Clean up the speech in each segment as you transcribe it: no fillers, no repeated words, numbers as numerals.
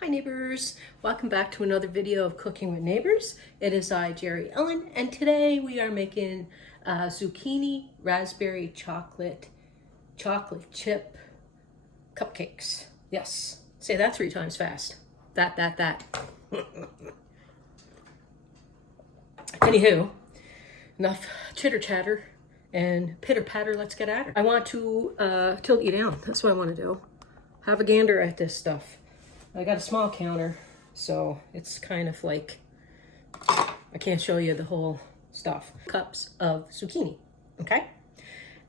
Hi neighbors, welcome back to another video of Cooking with Neighbors. It is I, Jerry Ellen, and today we are making zucchini raspberry chocolate chip cupcakes. Yes, say that 3 times fast. That. Anywho, enough chitter chatter and pitter patter, let's get at it. I want to tilt you down, that's what I want to do. Have a gander at this stuff. I got a small counter, so it's kind of like, I can't show you the whole stuff. Cups of zucchini, okay?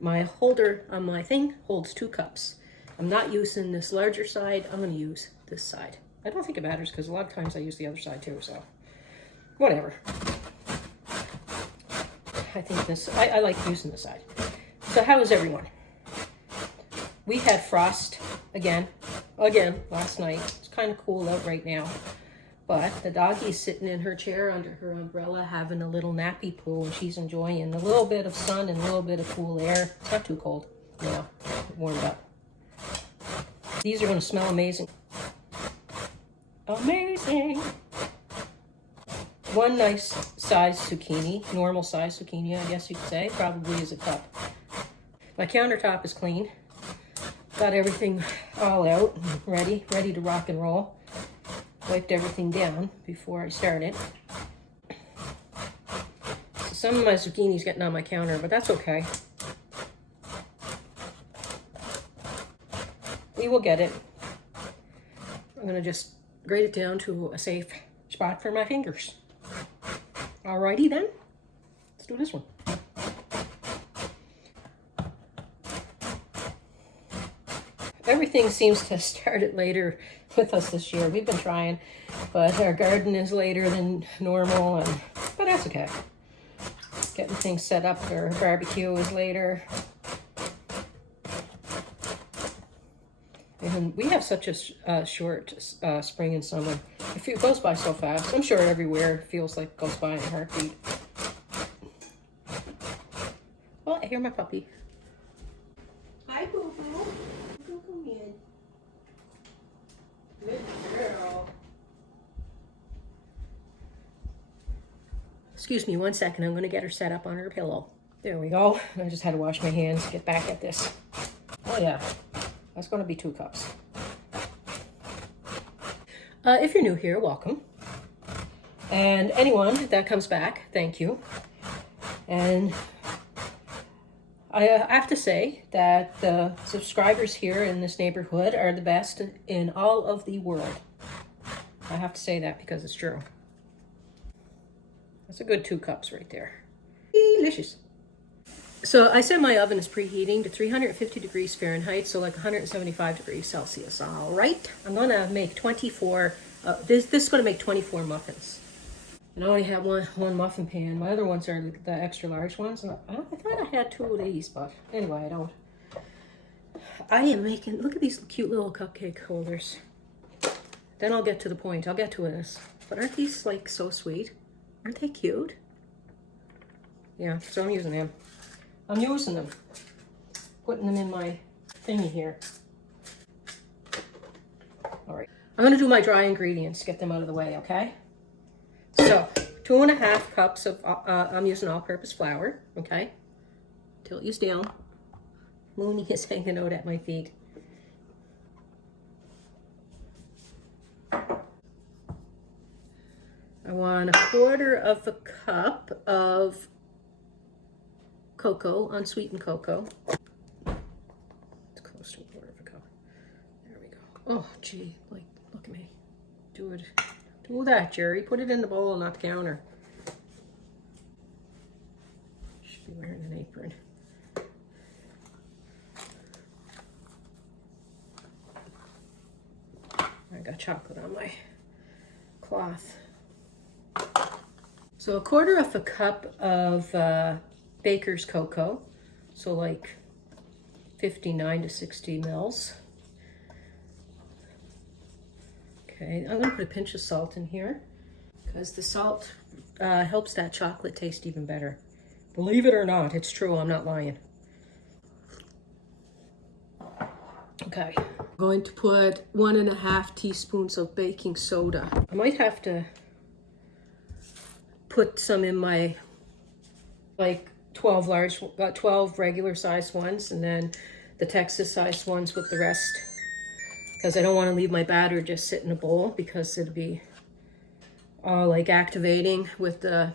My holder on my thing holds 2 cups. I'm not using this larger side, I'm gonna use this side. I don't think it matters because a lot of times I use the other side too, so whatever. I think this, I like using this side. So how is everyone? We had frost again last night. It's kind of cool out right now, but the doggy's sitting in her chair under her umbrella having a little nappy poo, and she's enjoying a little bit of sun and a little bit of cool air. It's not too cold, warmed up. These are going to smell amazing. Amazing. One nice size zucchini, normal size zucchini, I guess you could say, probably is a cup. My countertop is clean. Got everything all out, ready to rock and roll. Wiped everything down before I started. So some of my zucchini's getting on my counter, but that's okay. We will get it. I'm gonna just grate it down to a safe spot for my fingers. Alrighty then, let's do this one. Everything seems to have started later with us this year. We've been trying, but our garden is later than normal, but that's okay. Getting things set up for barbecue is later. And we have such a short spring and summer. It goes by so fast. I'm sure everywhere it feels like it goes by in a heartbeat. Oh, I hear my puppy. Hi, Boo-Boo. Come in. Good girl. Excuse me 1 second. I'm going to get her set up on her pillow. There we go. I just had to wash my hands to get back at this. Oh yeah, that's going to be 2 cups. If you're new here, welcome. And anyone that comes back, thank you. And I have to say that the subscribers here in this neighborhood are the best in all of the world. I have to say that because it's true. That's a good 2 cups right there. Delicious. So I said my oven is preheating to 350 degrees Fahrenheit, so like 175 degrees Celsius. All right, I'm gonna make 24, this is gonna make 24 muffins. And I only have one muffin pan. My other ones are the extra large ones. I thought I had 2 of these, but anyway, I don't. I am making, look at these cute little cupcake holders. Then I'll get to the point. I'll get to this. But aren't these like so sweet? Aren't they cute? Yeah, so I'm using them. I'm using them. Putting them in my thingy here. All right. I'm going to do my dry ingredients, get them out of the way, okay? So, 2.5 cups of, I'm using all-purpose flour, okay? Tilt you down. Mooney is hanging out at my feet. I want 1/4 cup of cocoa, unsweetened cocoa. It's close to 1/4 cup. There we go. Oh, gee, like, look at me. Do it. Do that, Jerry. Put it in the bowl, not the counter. Should be wearing an apron. I got chocolate on my cloth. So 1/4 cup of baker's cocoa. So like 59 to 60 mils. Okay, I'm gonna put a pinch of salt in here because the salt helps that chocolate taste even better. Believe it or not, it's true, I'm not lying. Okay, going to put 1.5 teaspoons of baking soda. I might have to put some in my, like 12 regular size ones, and then the Texas size ones with the rest, because I don't want to leave my batter just sit in a bowl, because it'll be all like activating with the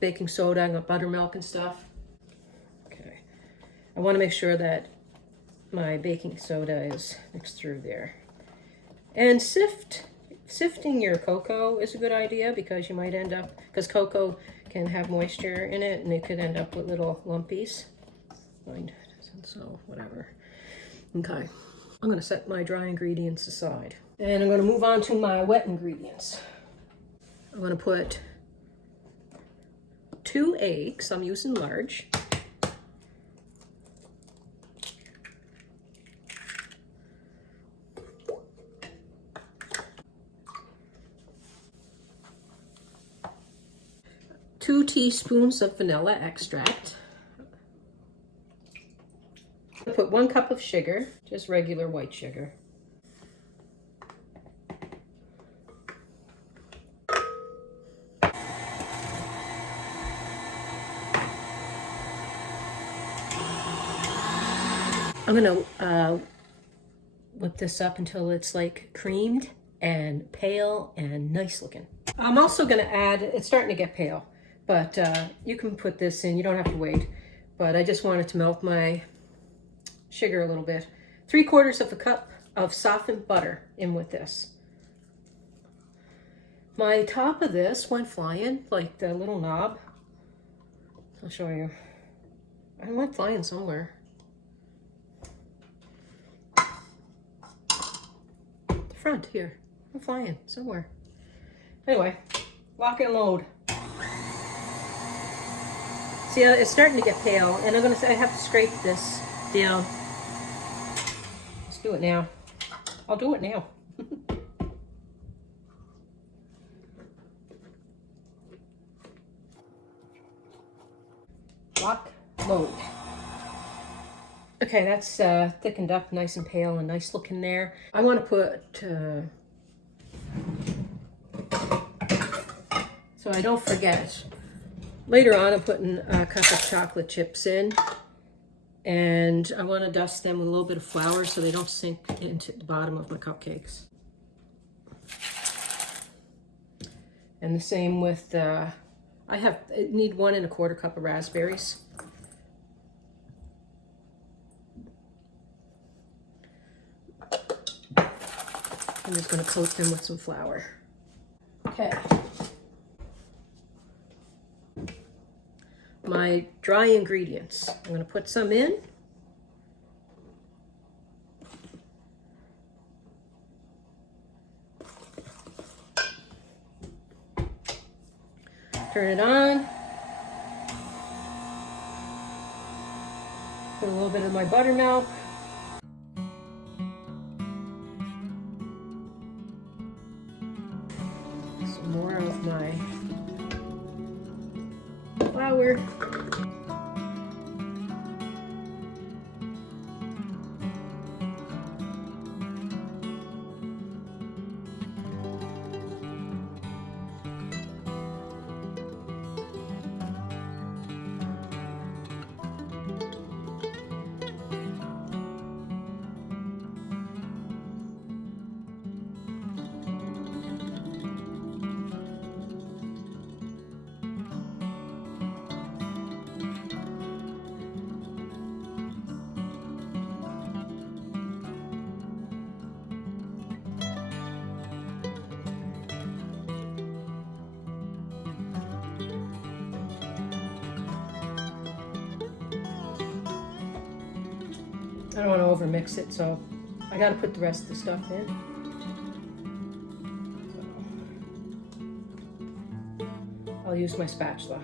baking soda and buttermilk and stuff. Okay, I want to make sure that my baking soda is mixed through there. And sifting your cocoa is a good idea, because you might end up, because cocoa can have moisture in it and it could end up with little lumpies. Mine doesn't, so whatever. Okay, I'm gonna set my dry ingredients aside. And I'm gonna move on to my wet ingredients. I'm gonna put 2 eggs, I'm using large. Two teaspoons of vanilla extract. I put 1 cup of sugar, just regular white sugar. I'm gonna whip this up until it's like creamed and pale and nice looking. I'm also gonna add, it's starting to get pale, but you can put this in, you don't have to wait. But I just wanted to melt my sugar a little bit. 3/4 of a cup of softened butter in with this. My top of this went flying, like the little knob. I'll show you. I went flying somewhere. The front here, I'm flying somewhere. Anyway, lock and load. See, it's starting to get pale, and I have to scrape this down. Let's do it now. I'll do it now. Lock, load. Okay, that's thickened up nice and pale and nice looking there. I want to put, so I don't forget, later on I'm putting a cup of chocolate chips in, and I want to dust them with a little bit of flour so they don't sink into the bottom of my cupcakes. And the same with, I need 1 1/4 cup of raspberries. I'm just going to coat them with some flour. Okay. My dry ingredients. I'm going to put some in. Turn it on. Put a little bit of my buttermilk. Some more of my flour. I don't want to overmix it, so I got to put the rest of the stuff in. I'll use my spatula.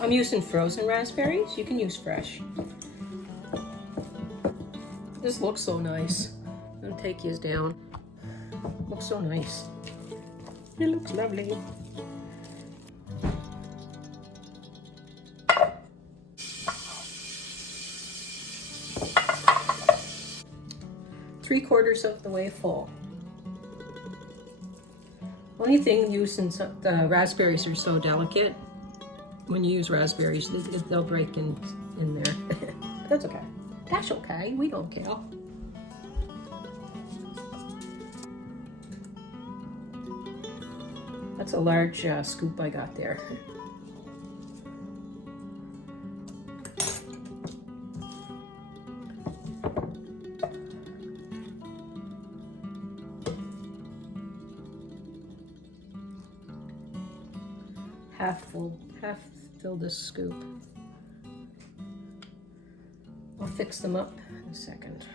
I'm using frozen raspberries. You can use fresh. This looks so nice. I'm gonna take yours down. Looks so nice. It looks lovely. Three-quarters of the way full. Only thing using the raspberries are so delicate. When you use raspberries, they'll break in there. That's okay. That's okay. We don't care. That's a large scoop I got there. Half fill this scoop. I'll fix them up in a second.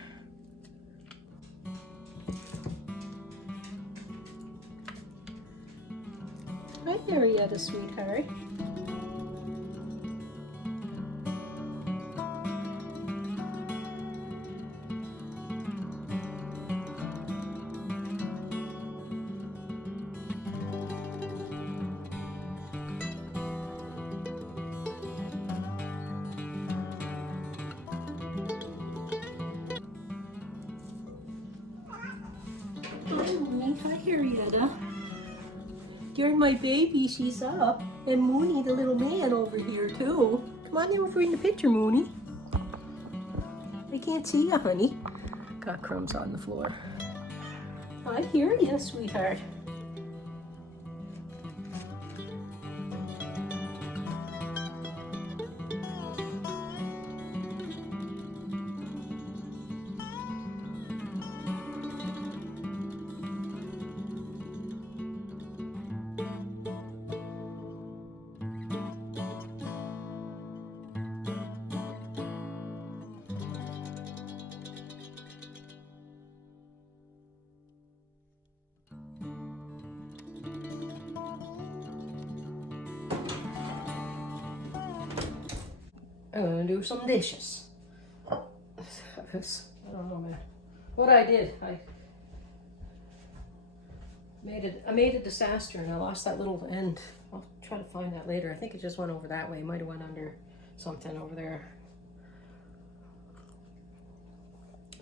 Hi, Marietta, sweetheart. Hi, Harrietta. You're my baby, she's up. And Mooney, the little man, over here too. Come on over in the picture, Mooney. I can't see you, honey. Got crumbs on the floor. I hear you, sweetheart. I'm gonna do some dishes. I don't know, man. What I did, I made a disaster and I lost that little end. I'll try to find that later. I think it just went over that way. It might have went under something over there.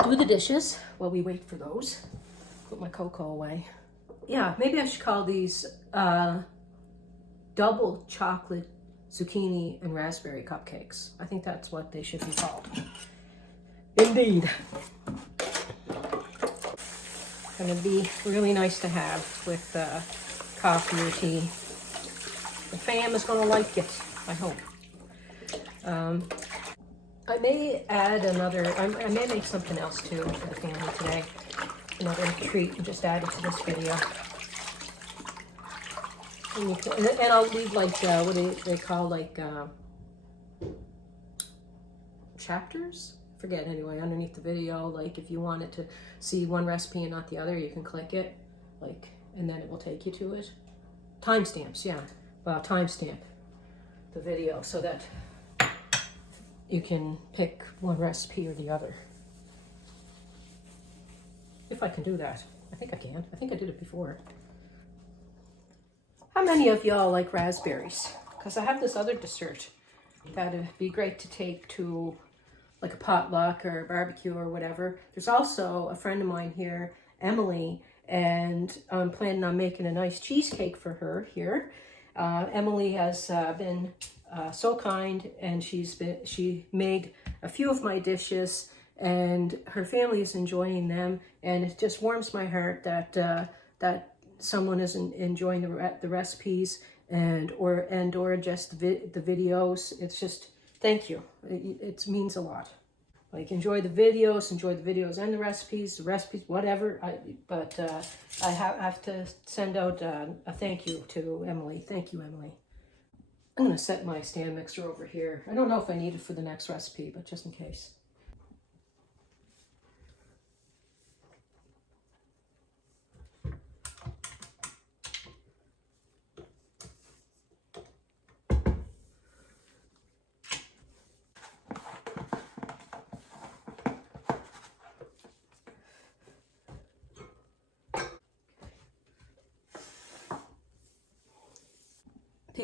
Do the dishes while we wait for those. Put my cocoa away. Yeah, maybe I should call these double chocolate zucchini and raspberry cupcakes. I think that's what they should be called. Indeed. Gonna be really nice to have with coffee or tea. The fam is gonna like it, I hope. I may add another, I may make something else too for the family today. Another treat and just add it to this video. And I'll leave like, what do they call, like, chapters? Forget anyway, underneath the video, like if you wanted to see one recipe and not the other, you can click it, like, and then it will take you to it. Timestamps, yeah. Well, timestamp the video so that you can pick one recipe or the other. If I can do that. I think I can. I think I did it before. How many of y'all like raspberries? Because I have this other dessert that'd be great to take to like a potluck or a barbecue or whatever. There's also a friend of mine here, Emily, and I'm planning on making a nice cheesecake for her here. Emily has been so kind, and she made a few of my dishes, and her family is enjoying them, and it just warms my heart that that someone is enjoying the recipes and or just the videos. It's just, thank you. It means a lot. Like, enjoy the videos and the recipes, whatever. But I have to send out a thank you to Emily. Thank you, Emily. I'm gonna set my stand mixer over here. I don't know if I need it for the next recipe, but just in case.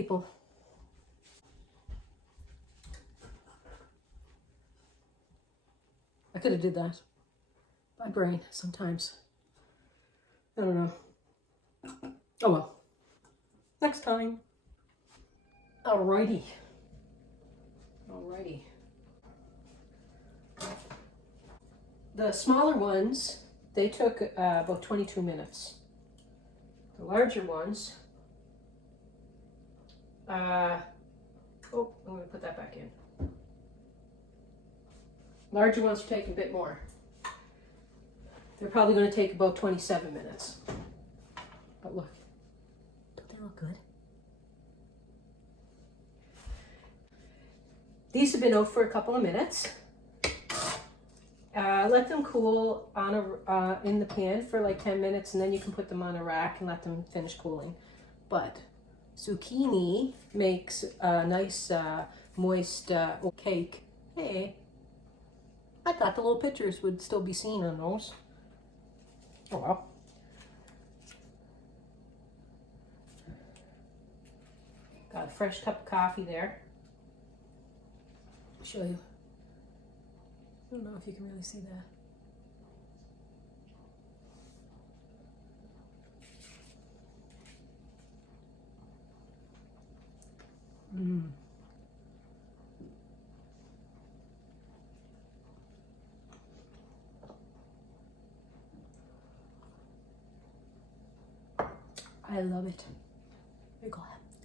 people. I could have did that. My brain sometimes. I don't know. Oh well. Next time. Alrighty. Alrighty. The smaller ones, they took about 22 minutes. The larger ones, oh, I'm going to put that back in. Larger ones are taking a bit more. They're probably going to take about 27 minutes. But look, don't they look good? These have been out for a couple of minutes. Let them cool on in the pan for like 10 minutes, and then you can put them on a rack and let them finish cooling. But zucchini makes a nice moist cake. Hey, I thought the little pictures would still be seen on those. Oh well. Got a fresh cup of coffee there. I'll show you. I don't know if you can really see that. I love it. There you go.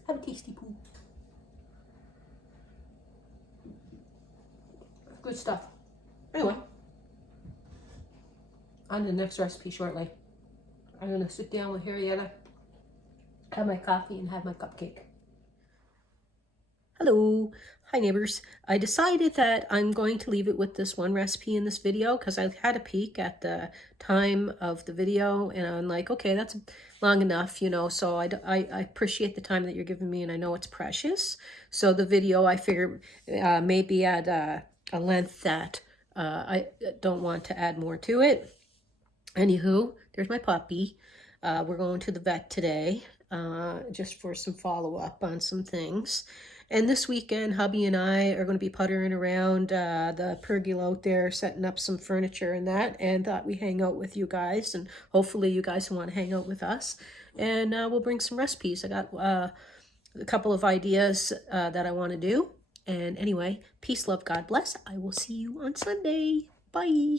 Have a tasty poo. Good stuff. Anyway, on the next recipe shortly. I'm going to sit down with Harrietta, have my coffee, and have my cupcake. Hello. Hi, neighbors. I decided that I'm going to leave it with this one recipe in this video because I had a peek at the time of the video and I'm like, okay, that's long enough, you know, so I appreciate the time that you're giving me and I know it's precious. So the video, I figure, may be at a length that I don't want to add more to it. Anywho, there's my puppy. We're going to the vet today just for some follow-up on some things. And this weekend, hubby and I are going to be puttering around the pergola out there, setting up some furniture and that, and thought we'd hang out with you guys, and hopefully you guys want to hang out with us. And we'll bring some recipes. I got a couple of ideas that I want to do. And anyway, peace, love, God bless. I will see you on Sunday. Bye.